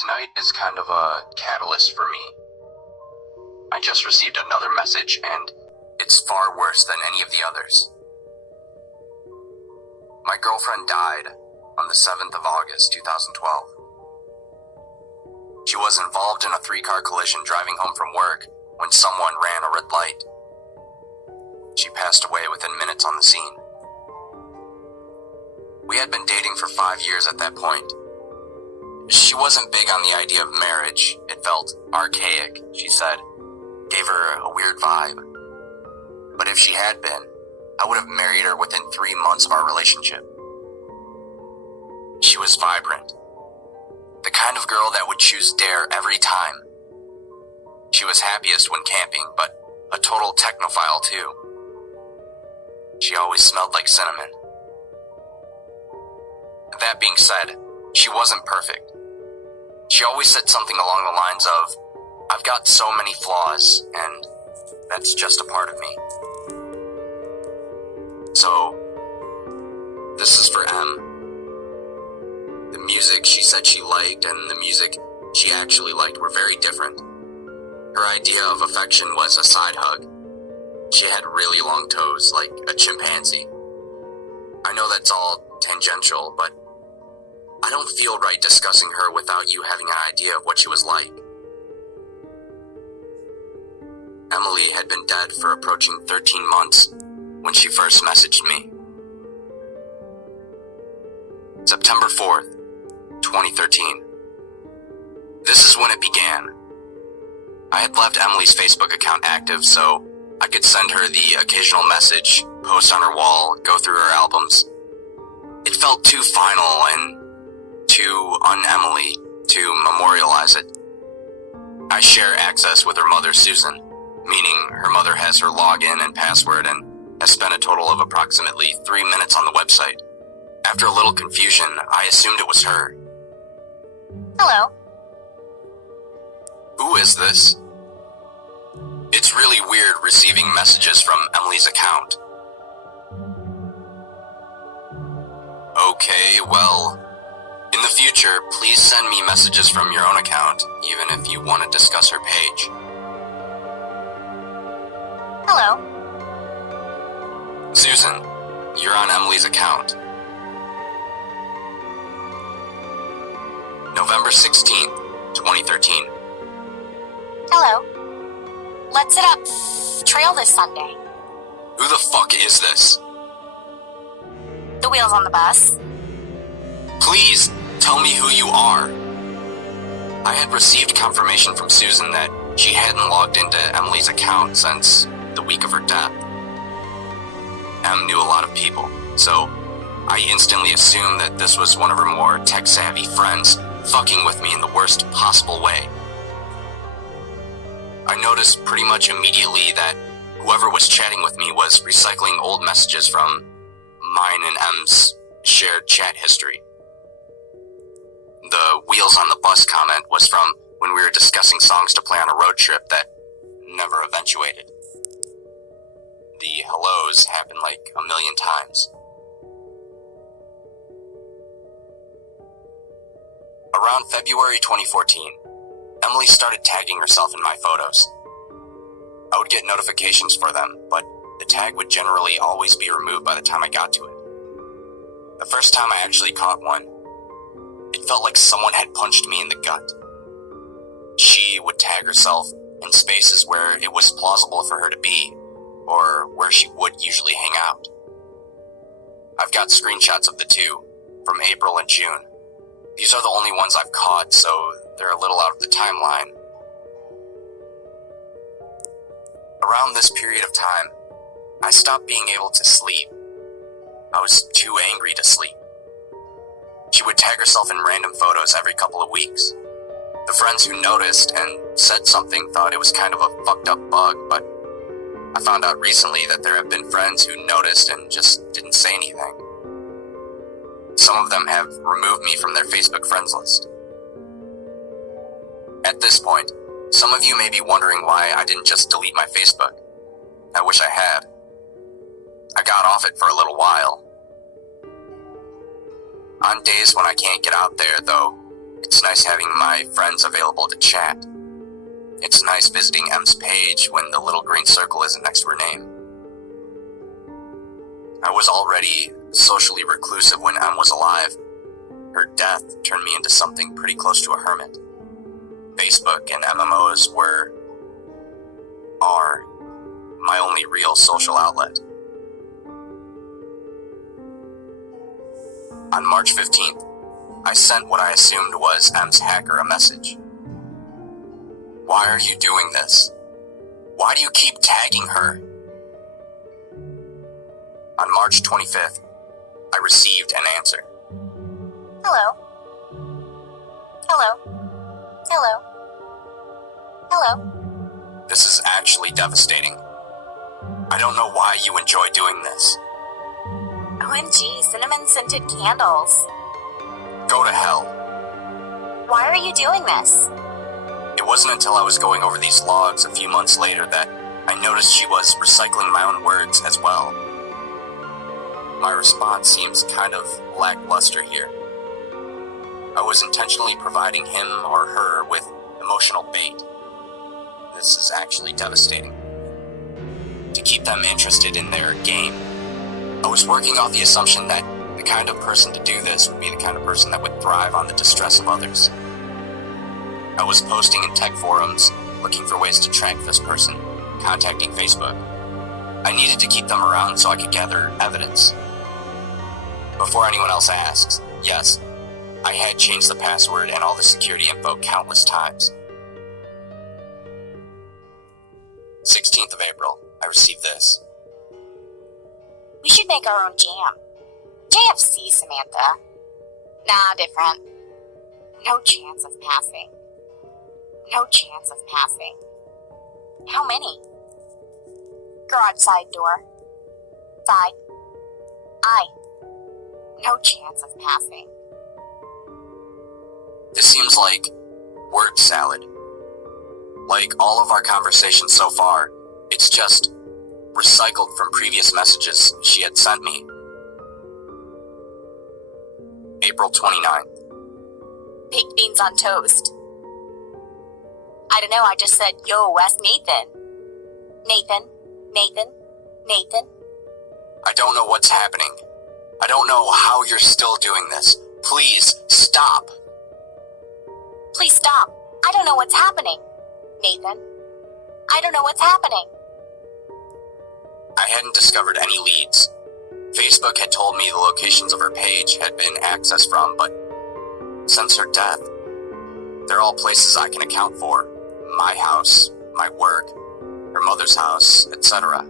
Tonight is kind of a catalyst for me. I just received another message, and it's far worse than any of the others. My girlfriend died on the 7th of August, 2012. She was involved in a 3-car collision driving home from work when someone ran a red light. She passed away within minutes on the scene. We had been dating for 5 years at that point. She wasn't big on the idea of marriage. It felt archaic, she said. Gave her a weird vibe. But if she had been, I would have married her within 3 months of our relationship. She was vibrant. The kind of girl that would choose dare every time. She was happiest when camping, but a total technophile too. She always smelled like cinnamon. That being said, she wasn't perfect. She always said something along the lines of, "I've got so many flaws, and that's just a part of me." So, this is for M. The music she said she liked and the music she actually liked were very different. Her idea of affection was a side hug. She had really long toes, like a chimpanzee. I know that's all tangential, but I don't feel right discussing her without you having an idea of what she was like. Emily had been dead for approaching 13 months when she first messaged me. September 4th, 2013. This is when it began. I had left Emily's Facebook account active so I could send her the occasional message, post on her wall, go through her albums. It felt too final and too un-Emily to memorialize it. I share access with her mother, Susan, meaning her mother has her login and password and has spent a total of approximately 3 minutes on the website. After a little confusion, I assumed it was her. Hello. Who is this? It's really weird receiving messages from Emily's account. Okay, well, in the future, please send me messages from your own account, even if you want to discuss her page. Hello. Susan, you're on Emily's account. November 16th, 2013. Hello. Let's hit up trail this Sunday. Who the fuck is this? The wheels on the bus. Please, tell me who you are. I had received confirmation from Susan that she hadn't logged into Emily's account since the week of her death. Em knew a lot of people, so I instantly assumed that this was one of her more tech-savvy friends fucking with me in the worst possible way. I noticed pretty much immediately that whoever was chatting with me was recycling old messages from mine and M's shared chat history. The wheels on the bus comment was from when we were discussing songs to play on a road trip that never eventuated. The hellos happened like a million times. Around February 2014, Emily started tagging herself in my photos. I would get notifications for them, but the tag would generally always be removed by the time I got to it. The first time I actually caught one, it felt like someone had punched me in the gut. She would tag herself in spaces where it was plausible for her to be, or where she would usually hang out. I've got screenshots of the two, from April and June. These are the only ones I've caught, so they're a little out of the timeline. Around this period of time, I stopped being able to sleep. I was too angry to sleep. She would tag herself in random photos every couple of weeks. The friends who noticed and said something thought it was kind of a fucked up bug, but I found out recently that there have been friends who noticed and just didn't say anything. Some of them have removed me from their Facebook friends list. At this point, some of you may be wondering why I didn't just delete my Facebook. I wish I had. I got off it for a little while. On days when I can't get out there, though, it It's nice having my friends available to chat. It's nice visiting M's page when the little green circle isn't next to her name. I was already socially reclusive when M was alive. Her death turned me into something pretty close to a hermit. Facebook and MMOs are my only real social outlet. On March 15th, I sent what I assumed was M's hacker a message. Why are you doing this? Why do you keep tagging her? On March 25th, I received an answer. Hello. Hello. Hello. Hello. This is actually devastating. I don't know why you enjoy doing this. OMG, cinnamon-scented candles. Go to hell. Why are you doing this? It wasn't until I was going over these logs a few months later that I noticed she was recycling my own words as well. My response seems kind of lackluster here. I was intentionally providing him or her with emotional bait. This is actually devastating. To keep them interested in their game. I was working off the assumption that the kind of person to do this would be the kind of person that would thrive on the distress of others. I was posting in tech forums, looking for ways to track this person, contacting Facebook. I needed to keep them around so I could gather evidence. Before anyone else asks, yes, I had changed the password and all the security info countless times. 16th of April, I received this. We should make our own jam. JFC, Samantha. Nah, different. No chance of passing. No chance of passing. How many? Garage side door. Side. No chance of passing. This seems like word salad. Like all of our conversations so far, it's just recycled from previous messages she had sent me. April 29th. Baked beans on toast. I don't know, I just said, yo, ask Nathan. Nathan. I don't know what's happening. I don't know how you're still doing this. Please, stop. Please stop. I don't know what's happening. Nathan. I don't know what's happening. I hadn't discovered any leads. Facebook had told me the locations of her page had been accessed from, but since her death, they're all places I can account for. My house, my work, her mother's house, etc.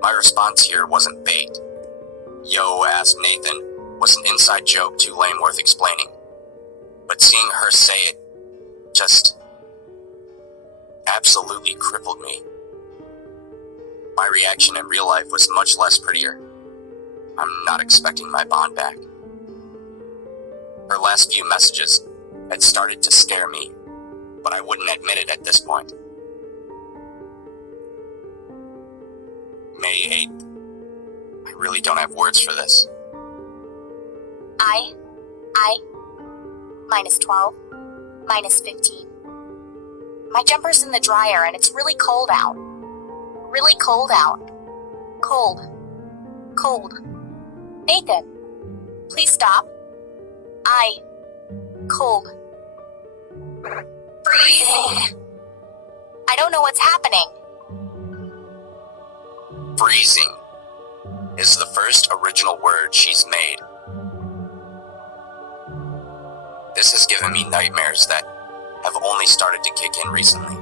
My response here wasn't bait. Yo, asked Nathan, was an inside joke too lame worth explaining. But seeing her say it just absolutely crippled me. My reaction in real life was much less prettier. I'm not expecting my bond back. Her last few messages had started to scare me, but I wouldn't admit it at this point. May 8th. I really don't have words for this. I -12, -15. My jumper's in the dryer and it's really cold out. Really cold out. Cold. Nathan, please stop. Cold. Freezing. I don't know what's happening. Freezing is the first original word she's made. This has given me nightmares that have only started to kick in recently.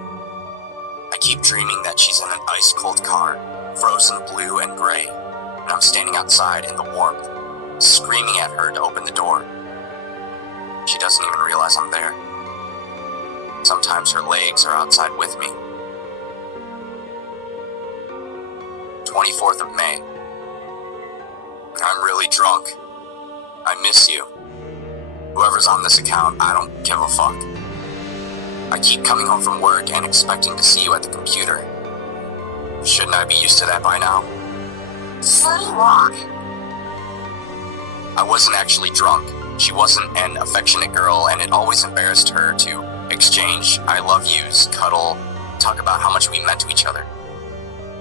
I keep dreaming that she's in an ice-cold car, frozen blue and gray, and I'm standing outside in the warmth, screaming at her to open the door. She doesn't even realize I'm there. Sometimes her legs are outside with me. 24th of May. I'm really drunk. I miss you. Whoever's on this account, I don't give a fuck. I keep coming home from work and expecting to see you at the computer. Shouldn't I be used to that by now? Sleepwalk. I wasn't actually drunk, She wasn't an affectionate girl, and it always embarrassed her to exchange I love yous, cuddle, talk about how much we meant to each other.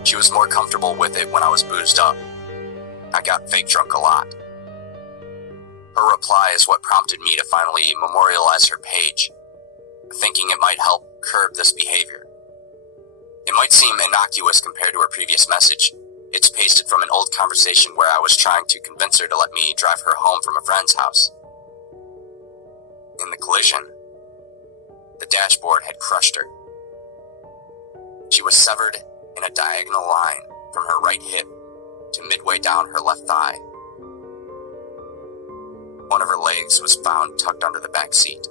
She was more comfortable with it when I was boozed up. I got fake drunk a lot. Her reply is what prompted me to finally memorialize her page, thinking it might help curb this behavior. It might seem innocuous compared to her previous message. It's pasted from an old conversation where I was trying to convince her to let me drive her home from a friend's house. In the collision, the dashboard had crushed her. She was severed in a diagonal line from her right hip to midway down her left thigh. One of her legs was found tucked under the back seat.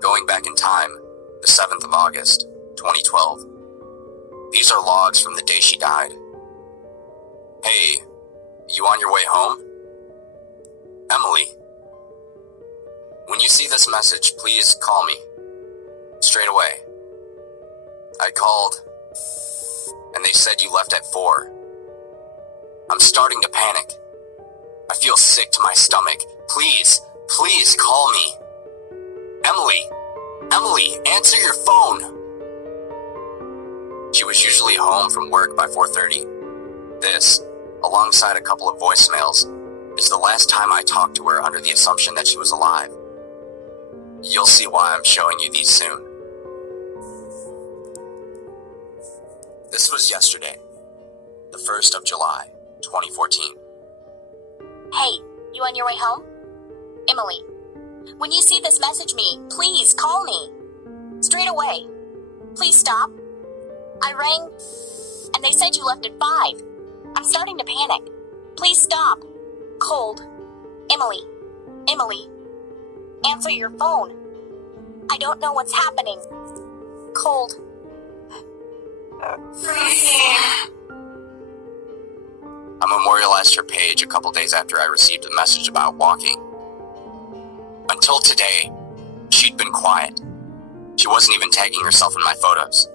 Going back in time, the 7th of August, 2012. These are logs from the day she died. Hey, you on your way home? Emily. When you see this message, please call me. Straight away. I called, and they said you left at 4. I'm starting to panic. I feel sick to my stomach. Please, please call me. Emily, answer your phone. She was usually home from work by 4:30. This, alongside a couple of voicemails, is the last time I talked to her under the assumption that she was alive. You'll see why I'm showing you these soon. This was yesterday, the 1st of July, 2014. Hey, you on your way home? Emily. When you see this, message me. Please call me. Straight away. Please stop. I rang, and they said you left at 5. I'm starting to panic. Please stop. Cold. Emily. Answer your phone. I don't know what's happening. Cold. Freezing. I memorialized her page a couple days after I received a message about walking. Until today, she'd been quiet. She wasn't even tagging herself in my photos.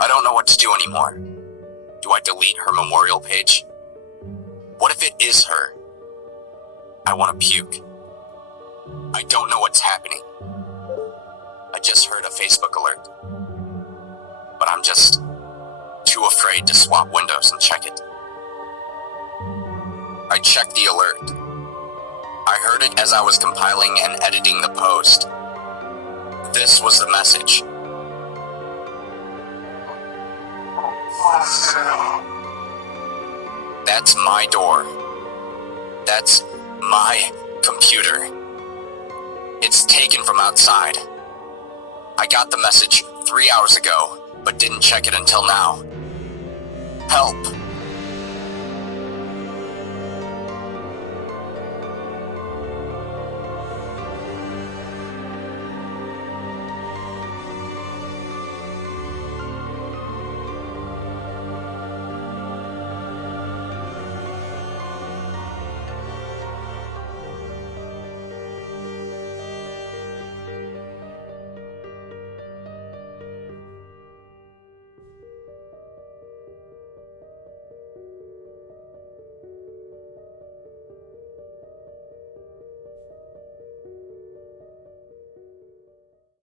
I don't know what to do anymore. Do I delete her memorial page? What if it is her? I want to puke. I don't know what's happening. I just heard a Facebook alert. But I'm just too afraid to swap windows and check it. I checked the alert. I heard it as I was compiling and editing the post. This was the message. That's my door. That's my computer. It's taken from outside. I got the message 3 hours ago, but didn't check it until now. Help.